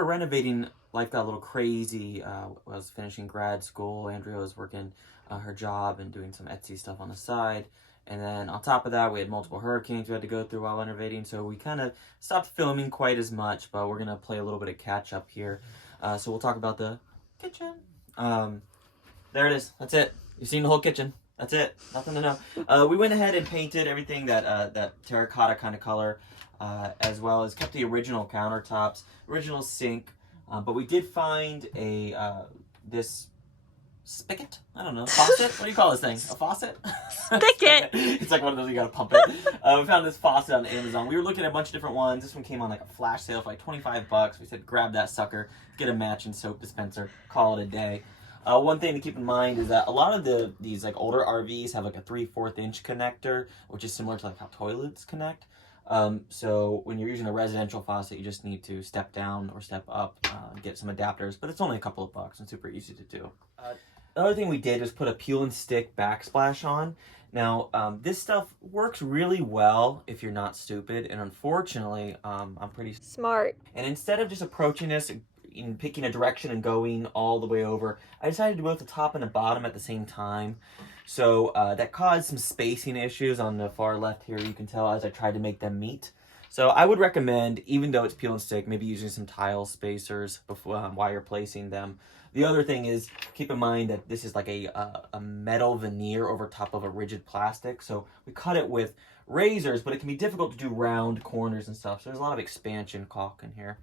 were renovating, life got a little crazy. I was finishing grad school. Andrea was working her job and doing some Etsy stuff on the side. And then on top of that, we had multiple hurricanes we had to go through while renovating. So we kind of stopped filming quite as much, but we're going to play a little bit of catch up here. So we'll talk about the kitchen. There it is. That's it. You've seen the whole kitchen. That's it. Nothing to know. We went ahead and painted everything that terracotta kind of color, as well as kept the original countertops, original sink. But we did find this spigot? I don't know. Faucet? What do you call this thing? A faucet? Spigot! It's like one of those you gotta pump it. We found this faucet on Amazon. We were looking at a bunch of different ones. This one came on like a flash sale for like 25 bucks. We said, grab that sucker, get a matching soap dispenser, call it a day. One thing to keep in mind is that a lot of these like older RVs have like a 3/4 inch connector, which is similar to like how toilets connect. So when you're using a residential faucet, you just need to step down or step up, get some adapters, but it's only a couple of bucks and super easy to do. The other thing we did was put a peel and stick backsplash on. Now, this stuff works really well if you're not stupid, and unfortunately, I'm pretty smart. And instead of just approaching this and picking a direction and going all the way over, I decided to do both the top and the bottom at the same time. So that caused some spacing issues on the far left here, you can tell, as I tried to make them meet. So I would recommend, even though it's peel and stick, maybe using some tile spacers before, while you're placing them. The other thing is, keep in mind that this is like a metal veneer over top of a rigid plastic. So we cut it with razors, but it can be difficult to do round corners and stuff. So there's a lot of expansion caulk in here.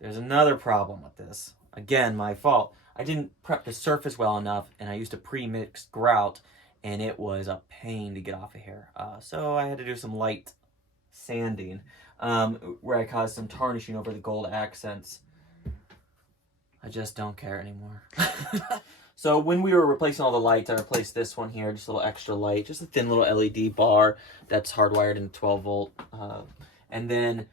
There's another problem with this. Again, my fault. I didn't prep the surface well enough, and I used a pre-mixed grout, and it was a pain to get off of here. So I had to do some light sanding, where I caused some tarnishing over the gold accents. I just don't care anymore. So when we were replacing all the lights, I replaced this one here, just a little extra light, just a thin little LED bar that's hardwired in 12 volt. And then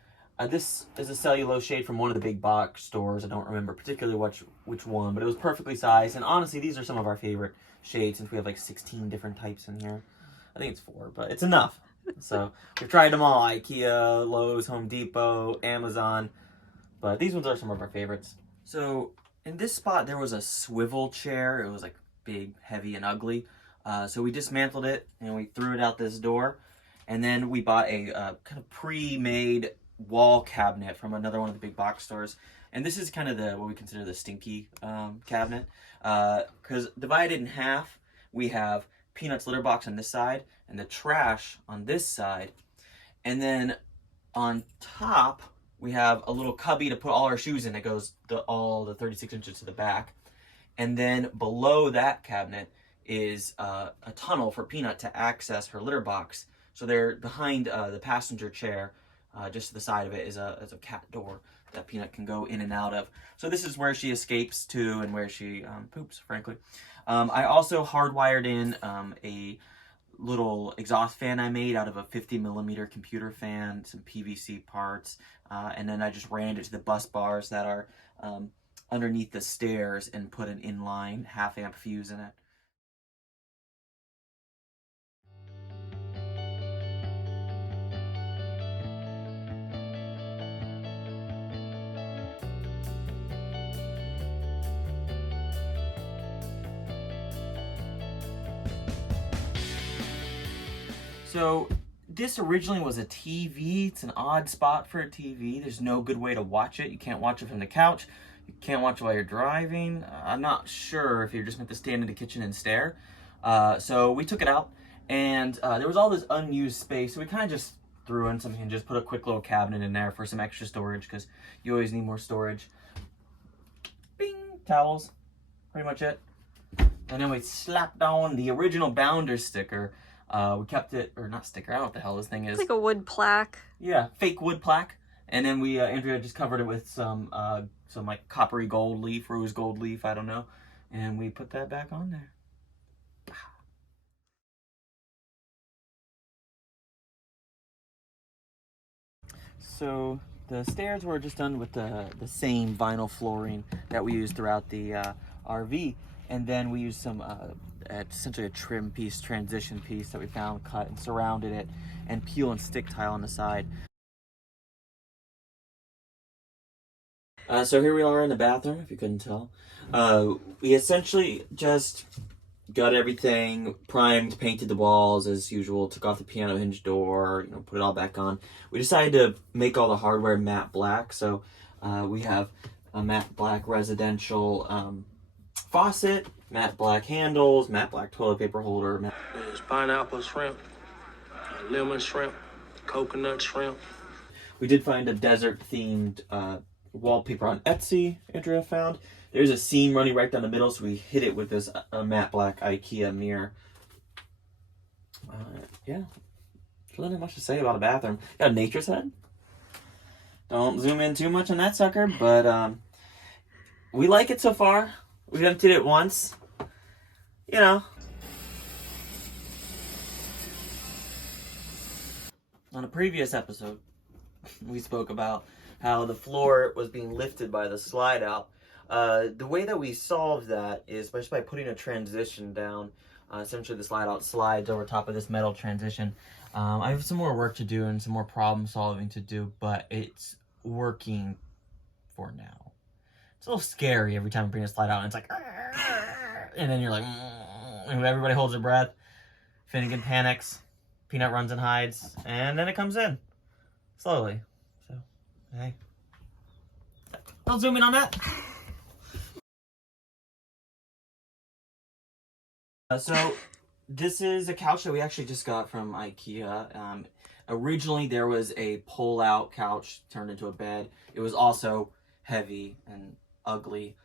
this is a cellulose shade from one of the big box stores. I don't remember particularly which one, but it was perfectly sized. And honestly, these are some of our favorite shades since we have like 16 different types in here. I think it's 4, but it's enough. So we've tried them all: IKEA, Lowe's, Home Depot, Amazon. But these ones are some of our favorites. So in this spot, there was a swivel chair. It was like big, heavy, and ugly. So we dismantled it and we threw it out this door. And then we bought a kind of pre-made wall cabinet from another one of the big box stores. And this is kind of what we consider the stinky cabinet. Because divided in half, we have Peanut's litter box on this side and the trash on this side. And then on top, we have a little cubby to put all our shoes in. It goes all the 36 inches to the back. And then below that cabinet is a tunnel for Peanut to access her litter box. So they're behind the passenger chair, just to the side of it is a cat door that Peanut can go in and out of. So this is where she escapes to and where she poops, frankly. I also hardwired in a little exhaust fan I made out of a 50mm computer fan, some PVC parts, and then I just ran it to the bus bars that are underneath the stairs and put an inline 1/2 amp fuse in it. So this originally was a TV. It's an odd spot for a TV. There's no good way to watch it. You can't watch it from the couch. You can't watch it while you're driving. I'm not sure if you're just meant to stand in the kitchen and stare. So we took it out, and there was all this unused space. So we kind of just threw in some hinges, put a quick little cabinet in there for some extra storage because you always need more storage. Bing! Towels. Pretty much it. And then we slapped on the original Bounder sticker. We kept it, or not sticker, I don't know what the hell this thing is. It's like a wood plaque. Yeah, fake wood plaque. And then we, Andrea just covered it with some like coppery gold leaf, rose gold leaf, I don't know. And we put that back on there. So the stairs were just done with the same vinyl flooring that we used throughout the RV. And then we used some, essentially a trim piece, transition piece that we found, cut and surrounded it, and peel and stick tile on the side. So here we are in the bathroom, if you couldn't tell. We essentially just got everything primed, painted the walls as usual, took off the piano hinge door, put it all back on. We decided to make all the hardware matte black, so we have a matte black residential faucet, matte black handles, matte black toilet paper holder. There's pineapple shrimp, lemon shrimp, coconut shrimp. We did find a desert-themed wallpaper on Etsy, Andrea found. There's a seam running right down the middle, so we hit it with this matte black IKEA mirror. Yeah, there's really not much to say about a bathroom. Got a nature's head. Don't zoom in too much on that sucker, but we like it so far. We've emptied it once. On a previous episode, we spoke about how the floor was being lifted by the slide out. The way that we solved that is just by putting a transition down. Essentially, the slide out slides over top of this metal transition. I have some more work to do and some more problem solving to do, but it's working for now. It's a little scary every time I bring a slide out and it's like, and then you're like, and everybody holds their breath. Finnegan panics. Peanut runs and hides, and then it comes in slowly. So, hey, don't zoom in on that. So this is a couch that we actually just got from IKEA. Originally, there was a pull-out couch turned into a bed. It was also heavy and ugly.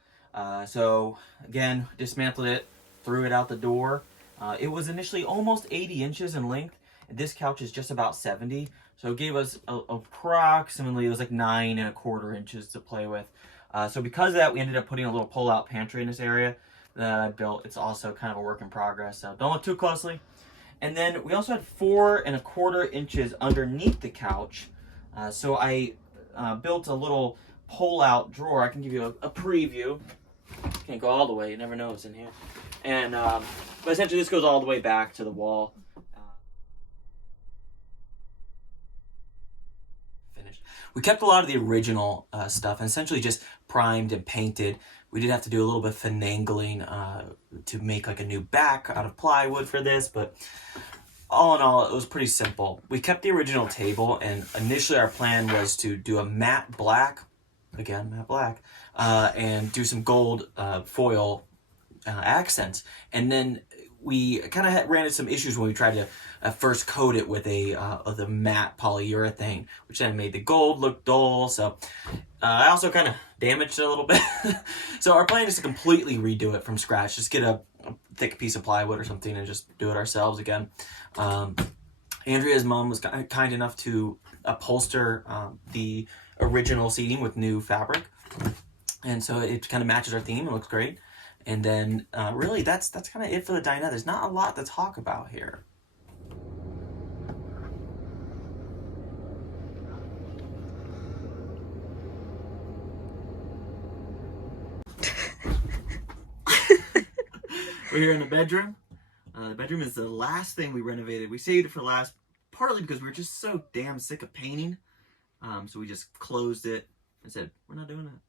So again, dismantled it, threw it out the door. It was initially almost 80 inches in length. This couch is just about 70, so it gave us approximately, it was like 9.25 inches to play with. So because of that, we ended up putting a little pull-out pantry in this area that I built. It's also kind of a work in progress, so don't look too closely. And then we also had 4.25 inches underneath the couch. So I built a little pull-out drawer. I can give you a preview. Can't go all the way. You never know what's in here. And but essentially, this goes all the way back to the wall. Finished. We kept a lot of the original stuff and essentially just primed and painted. We did have to do a little bit of finagling to make like a new back out of plywood for this, but all in all, it was pretty simple. We kept the original table, and initially our plan was to do a matte black, again, matte black, and do some gold foil accents. And then we kind of ran into some issues when we tried to first coat it with the matte polyurethane, which then made the gold look dull. So I also kind of damaged it a little bit. So our plan is to completely redo it from scratch. Just get a thick piece of plywood or something and just do it ourselves again. Andrea's mom was kind enough to upholster the original seating with new fabric. And so it kind of matches our theme. It looks great. And then really that's kind of it for the dinette. There's not a lot to talk about here. We're here in the bedroom. The bedroom is the last thing we renovated. We saved it for last, partly because we were just so damn sick of painting. So we just closed it and said, we're not doing that.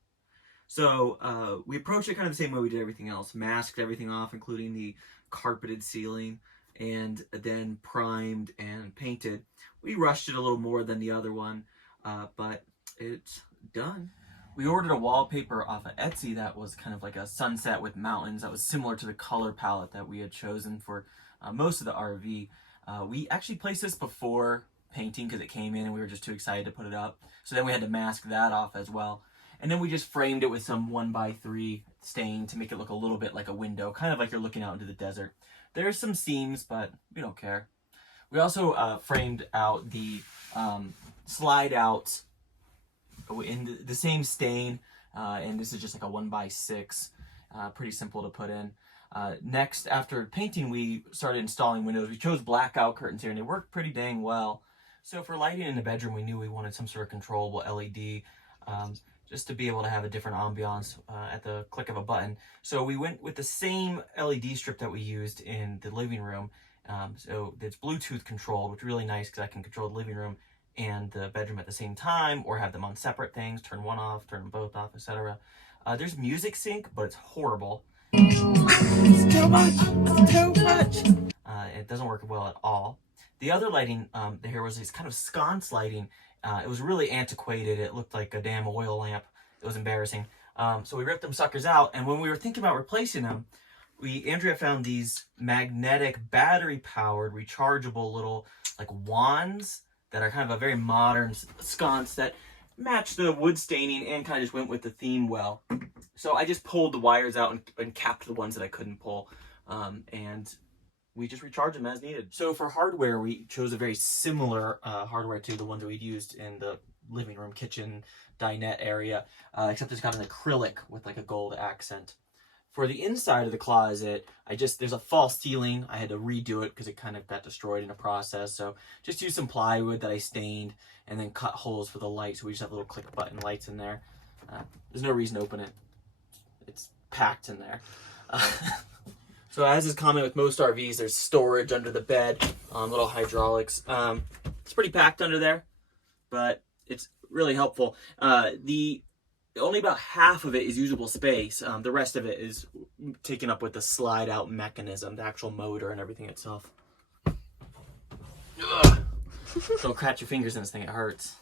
So we approached it kind of the same way we did everything else. Masked everything off, including the carpeted ceiling, and then primed and painted. We rushed it a little more than the other one, but it's done. We ordered a wallpaper off of Etsy that was kind of like a sunset with mountains that was similar to the color palette that we had chosen for most of the RV. We actually placed this before painting because it came in and we were just too excited to put it up. So then we had to mask that off as well. And then we just framed it with some 1x3 stain to make it look a little bit like a window, kind of like you're looking out into the desert. There's some seams, but we don't care. We also framed out the slide out in the same stain, and this is just like a 1x6, pretty simple to put in. Next, after painting, we started installing windows. We chose blackout curtains here, and they worked pretty dang well. So for lighting in the bedroom, we knew we wanted some sort of controllable LED, just to be able to have a different ambiance at the click of a button. So we went with the same LED strip that we used in the living room. So it's Bluetooth controlled, which is really nice because I can control the living room and the bedroom at the same time, or have them on separate things, turn one off, turn them both off, etc. There's music sync, but it's horrible. It's too much! It's too much! It doesn't work well at all. The other lighting here was this kind of sconce lighting. It was really antiquated. It looked like a damn oil lamp. It was embarrassing. So we ripped them suckers out, and when we were thinking about replacing them, Andrea found these magnetic, battery-powered, rechargeable little like wands that are kind of a very modern sconce that match the wood staining and kind of just went with the theme well. So I just pulled the wires out and capped the ones that I couldn't pull, and we just recharge them as needed. So for hardware, we chose a very similar hardware to the ones that we'd used in the living room, kitchen, dinette area, except it's got an acrylic with like a gold accent. For the inside of the closet, there's a false ceiling. I had to redo it because it kind of got destroyed in the process. So just used some plywood that I stained and then cut holes for the light. So we just have little click button lights in there. There's no reason to open it. It's packed in there. So as is common with most RVs, there's storage under the bed, little hydraulics. It's pretty packed under there, but it's really helpful. Only about half of it is usable space. The rest of it is taken up with the slide out mechanism, the actual motor and everything itself. Don't catch your fingers in this thing, it hurts.